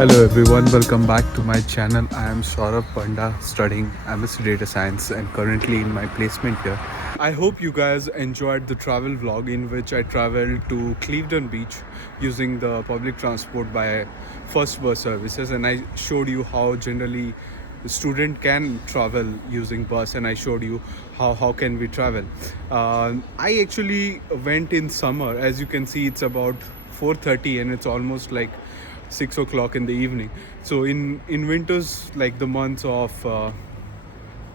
Hello everyone, welcome back to my channel. I am Saurabh Panda studying MSc Data Science and currently in my placement here. I hope you guys enjoyed the travel vlog in which I traveled to Clevedon Beach using the public transport by first bus services, and I showed you how generally the student can travel using bus, and I showed you how can we travel. I actually went in summer. As you can see, it's about 4:30 and it's almost like 6 o'clock in the evening. So in winters, like the months of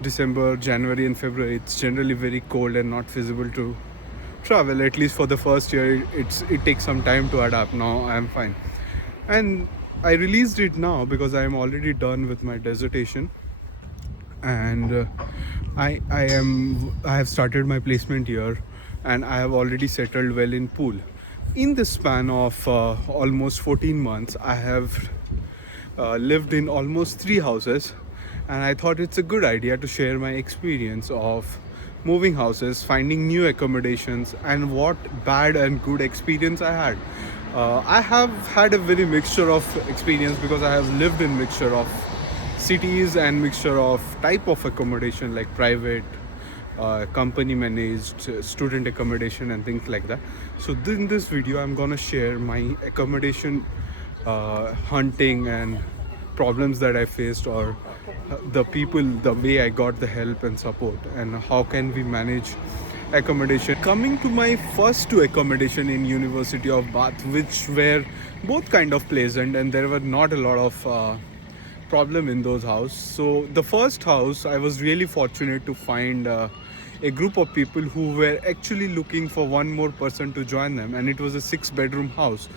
December, January and February, it's generally very cold and not feasible to travel. At least for the first year, it takes some time to adapt. Now I am fine, and I released it now because I am already done with my dissertation, and I have started my placement year, and I have already settled well in pool. In the span of almost 14 months, I have lived in almost 3 houses, and I thought it's a good idea to share my experience of moving houses, finding new accommodations, and what bad and good experience I had. I have had a very mixture of experience because I have lived in mixture of cities and mixture of type of accommodation like private, company managed, student accommodation and things like that. So in this video I'm gonna share my accommodation hunting and problems that I faced, or the people, the way I got the help and support, and how can we manage accommodation. Coming to my first two accommodation in University of Bath, which were both kind of pleasant, and there were not a lot of problem in those houses. So the first house, I was really fortunate to find a group of people who were actually looking for one more person to join them, and it was a 6 bedroom house,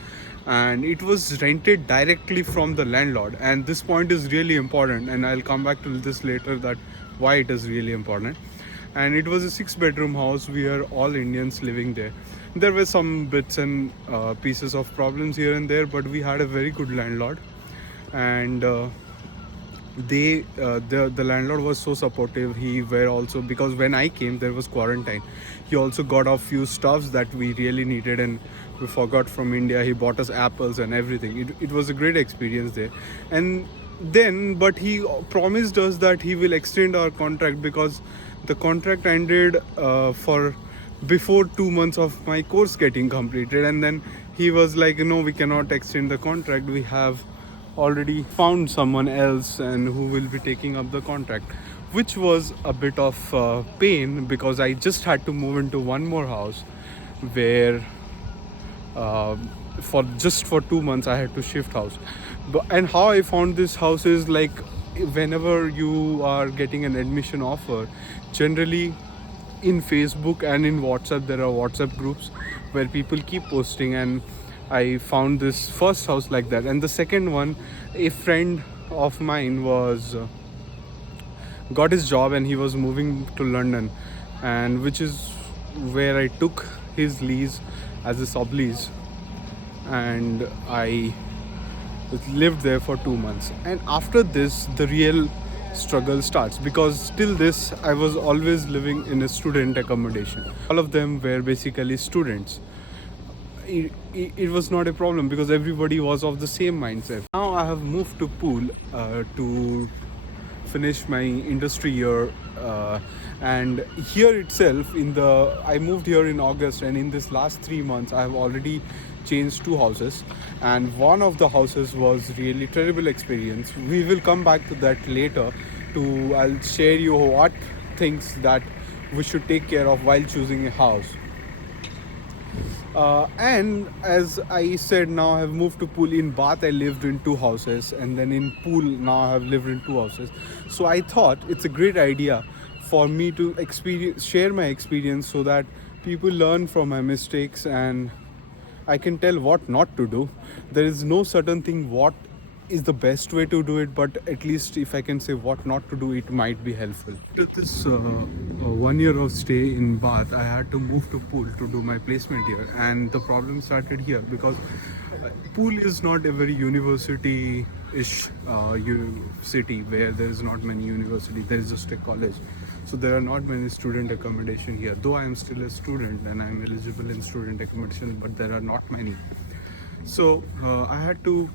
and it was rented directly from the landlord. And this point is really important, and I'll come back to this later, that why it is really important. And it was a 6 bedroom house. We are all Indians living there. There were some bits and pieces of problems here and there, but we had a very good landlord. And the landlord was so supportive. He were also, because when I came there was quarantine, he also got a few stuffs that we really needed and we forgot from India. He bought us apples and everything. It was a great experience there. And then, but he promised us that he will extend our contract, because the contract ended for before 2 months of my course getting completed. And then he was like, no, we cannot extend the contract, we have already found someone else and who will be taking up the contract, which was a bit of pain, because I just had to move into one more house where uh, for 2 months I had to shift house. And how I found this house is like, whenever you are getting an admission offer, generally in Facebook and in WhatsApp, there are WhatsApp groups where people keep posting, and I found this first house like that. And the second one, a friend of mine was got his job and he was moving to London, and which is where I took his lease as a sublease, and I lived there for 2 months. And after this, the real struggle starts, because till this I was always living in a student accommodation. All of them were basically students. It was not a problem because everybody was of the same mindset. Now I have moved to Pool to finish my industry year, and here itself, I moved here in August, and in this last 3 months I have already changed 2 houses, and one of the houses was really terrible experience. We will come back to that later. I'll share you what things that we should take care of while choosing a house. And as I said, now I have moved to Pool. In Bath I lived in 2 houses, and then in Pool now I have lived in 2 houses. So I thought it's a great idea for me to share my experience, so that people learn from my mistakes and I can tell what not to do. There is no certain thing what is the best way to do it, but at least if I can say what not to do, it might be helpful. After this 1 year of stay in Bath, I had to move to Pool to do my placement here, and the problem started here because Pool is not a very university-ish city where there is not many university. There is just a college, so there are not many student accommodation here. Though I am still a student and I am eligible in student accommodation, but there are not many. So I had to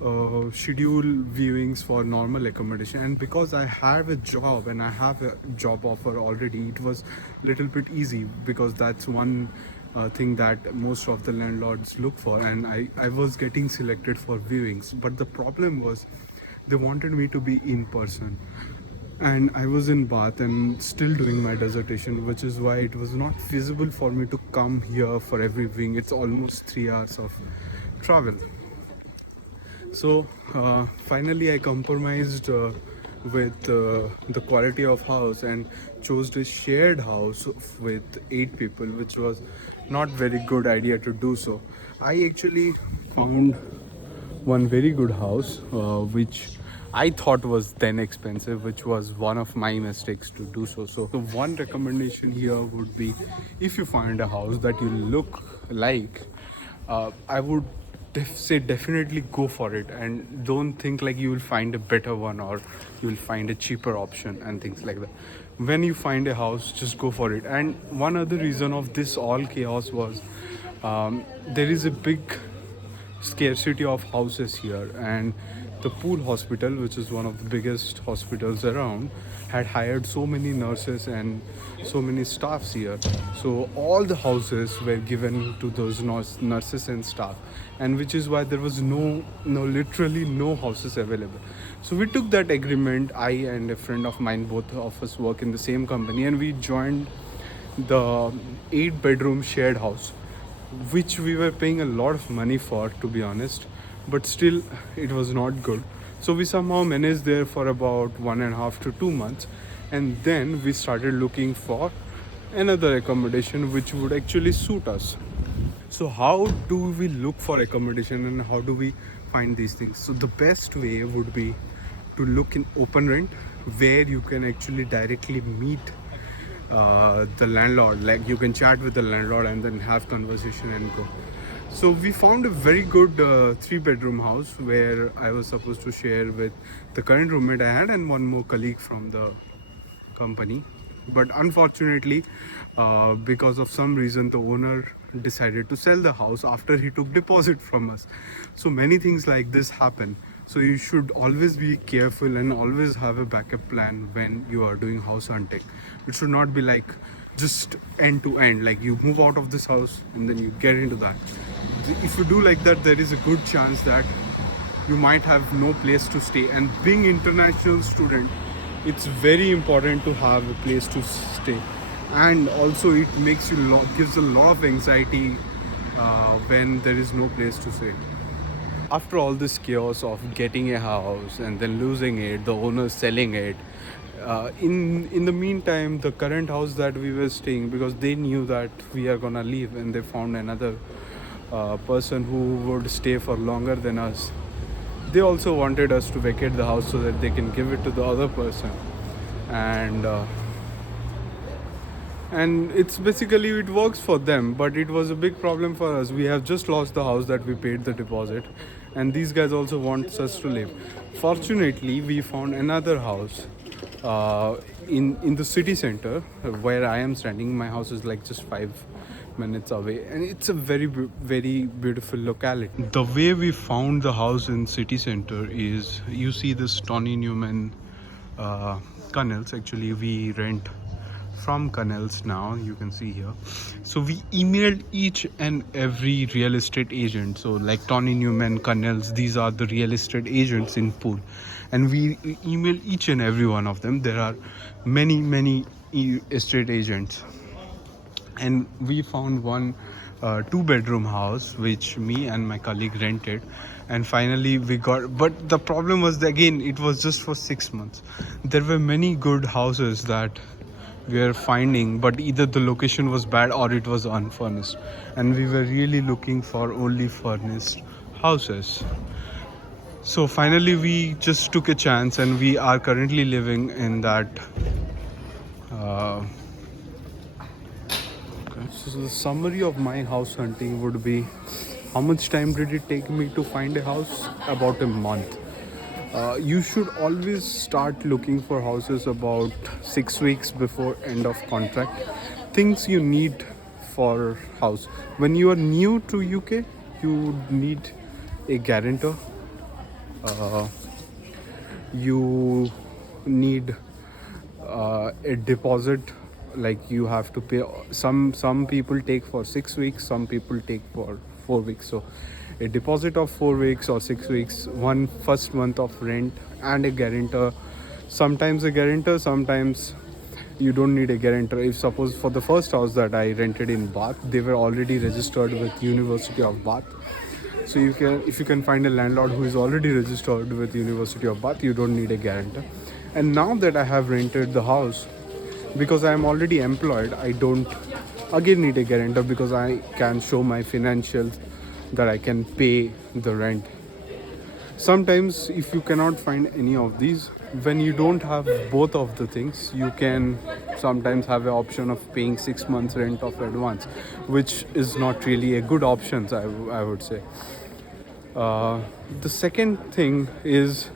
schedule viewings for normal accommodation, and because I have a job and I have a job offer already, it was little bit easy, because that's one thing that most of the landlords look for, and I was getting selected for viewings. But the problem was they wanted me to be in person, and I was in Bath and still doing my dissertation, which is why it was not feasible for me to come here for every viewing. It's almost 3 hours of travel. So finally, I compromised with the quality of house and chose a shared house with 8 people, which was not very good idea to do so. I actually found one very good house, which I thought was then expensive, which was one of my mistakes to do so. So the one recommendation here would be, if you find a house that you look like, I would say definitely go for it, and don't think like you will find a better one or you will find a cheaper option and things like that. When you find a house, just go for it. And one other reason of this all chaos was, there is a big scarcity of houses here, and the Pool Hospital, which is one of the biggest hospitals around, had hired so many nurses and so many staffs here. So all the houses were given to those nurses and staff, and which is why there was literally no houses available. So we took that agreement. I and a friend of mine, both of us work in the same company, and we joined the 8 bedroom shared house, which we were paying a lot of money for, to be honest, but still it was not good. So we somehow managed there for about 1.5 to 2 months, and then we started looking for another accommodation which would actually suit us. So how do we look for accommodation and how do we find these things? So the best way would be to look in open rent, where you can actually directly meet the landlord. Like, you can chat with the landlord and then have conversation and go. So we found a very good 3 bedroom house where I was supposed to share with the current roommate I had and one more colleague from the company. But unfortunately, because of some reason, the owner decided to sell the house after he took deposit from us. So many things like this happen. So you should always be careful and always have a backup plan when you are doing house hunting. It should not be like just end to end, like you move out of this house and then you get into that. If you do like that, there is a good chance that you might have no place to stay. And being international student, it's very important to have a place to stay, and also it makes you gives a lot of anxiety when there is no place to stay. After all this chaos of getting a house and then losing it, the owner selling it, in the meantime, the current house that we were staying, because they knew that we are gonna leave and they found another person who would stay for longer than us, they also wanted us to vacate the house so that they can give it to the other person. And it's basically, it works for them, but it was a big problem for us. We have just lost the house that we paid the deposit, and these guys also want us to leave. Fortunately, we found another house in the city center where I am standing. My house is like just 5 minutes away, and it's a very beautiful locality. The way we found the house in city center is, you see this Tony Newman canals. Actually, we rent from canals now, you can see here. So we emailed each and every real estate agent. So like Tony Newman, canals, these are the real estate agents in Pool, and we emailed each and every one of them. There are many estate agents, and we found one 2 bedroom house which me and my colleague rented. And finally we got, but the problem was that, again, it was just for 6 months. There were many good houses that we were finding, but either the location was bad or it was unfurnished, and we were really looking for only furnished houses. So finally we just took a chance, and we are currently living in that uh, so the summary of my house hunting would be, how much time did it take me to find a house? About a month. You should always start looking for houses about 6 weeks before end of contract. Things you need for house. When you are new to UK, you need a guarantor. uh, you need a deposit, like you have to pay. Some people take for 6 weeks, some people take for 4 weeks. So a deposit of 4 weeks or 6 weeks, one first month of rent, and a guarantor. Sometimes a guarantor, sometimes you don't need a guarantor. If suppose for the first house that I rented in Bath, they were already registered with University of Bath. So you can, if you can find a landlord who is already registered with University of Bath, you don't need a guarantor. And now that I have rented the house, because I am already employed, I don't again need a guarantor, because I can show my financials that I can pay the rent. Sometimes if you cannot find any of these, when you don't have both of the things, you can sometimes have an option of paying 6 months rent of advance, which is not really a good option, I would say. The second thing is,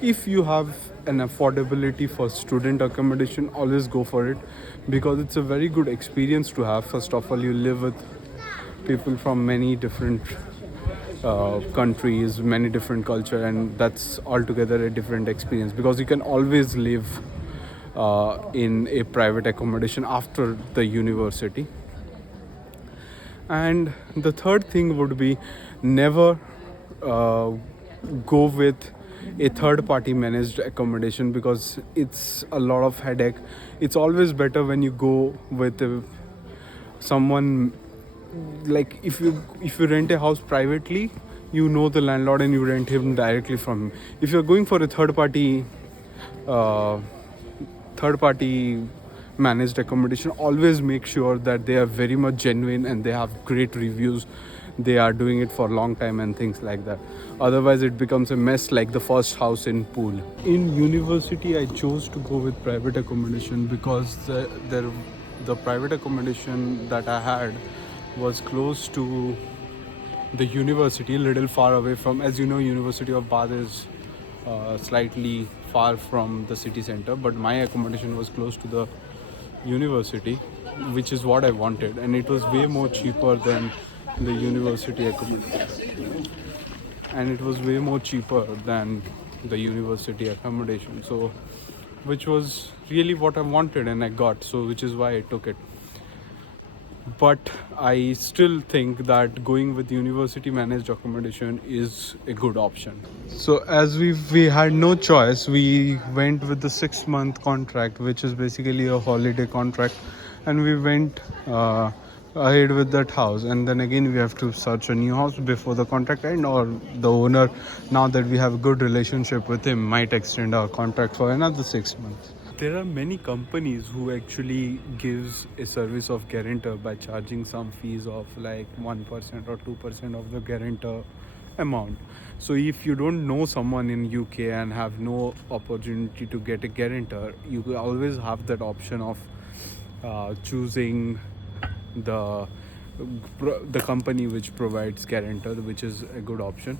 if you have an affordability for student accommodation, always go for it, because it's a very good experience to have. First of all, you live with people from many different countries, many different culture, and that's altogether a different experience, because you can always live in a private accommodation after the university. And the third thing would be, never go with a third party managed accommodation, because it's a lot of headache. It's always better when you go with someone, like if you rent a house privately, you know the landlord and you rent him directly from him. If you're going for a third party managed accommodation, always make sure that they are very much genuine and they have great reviews, they are doing it for a long time and things like that. Otherwise it becomes a mess, like the first house in Pool. In university, I chose to go with private accommodation because the private accommodation that I had was close to the university, a little far away from, as you know, University of Bath is slightly far from the city center, but my accommodation was close to the university, which is what I wanted, and it was way more cheaper than the university accommodation, so which was really what I wanted and I got, so which is why I took it. But I still think that going with university managed accommodation is a good option. So as we had no choice, we went with the 6 month contract, which is basically a holiday contract, and we went ahead with that house. And then again we have to search a new house before the contract end, or the owner, now that we have a good relationship with him, might extend our contract for another 6 months. There are many companies who actually gives a service of guarantor by charging some fees of like 1% or 2% of the guarantor amount. So if you don't know someone in UK and have no opportunity to get a guarantor, you will always have that option of choosing the company which provides guarantor, which is a good option.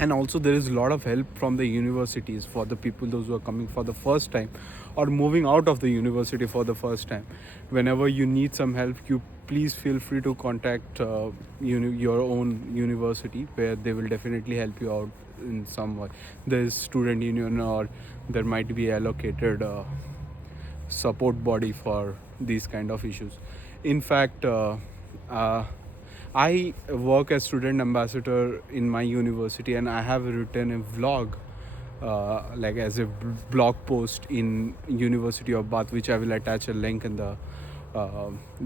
And also there is a lot of help from the universities for the people, those who are coming for the first time or moving out of the university for the first time. Whenever you need some help, you please feel free to contact your own university, where they will definitely help you out in some way. There is student union, or there might be allocated support body for these kind of issues. In fact, I work as student ambassador in my university, and I have written a vlog, like as a blog post in University of Bath, which I will attach a link in the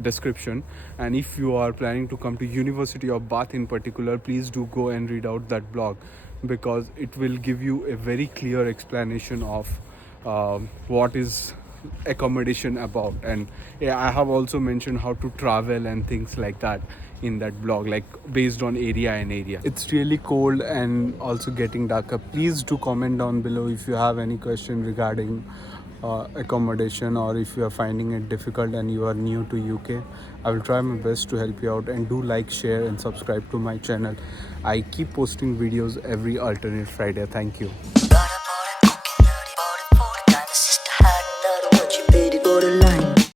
description. And if you are planning to come to University of Bath in particular, please do go and read out that blog, because it will give you a very clear explanation of what is accommodation about. And yeah, I have also mentioned how to travel and things like that in that blog, like based on area. It's really cold and also getting darker. Please do comment down below if you have any question regarding accommodation, or if you are finding it difficult and you are new to UK. I will try my best to help you out, and do like, share and subscribe to my channel. I keep posting videos every alternate Friday. Thank you.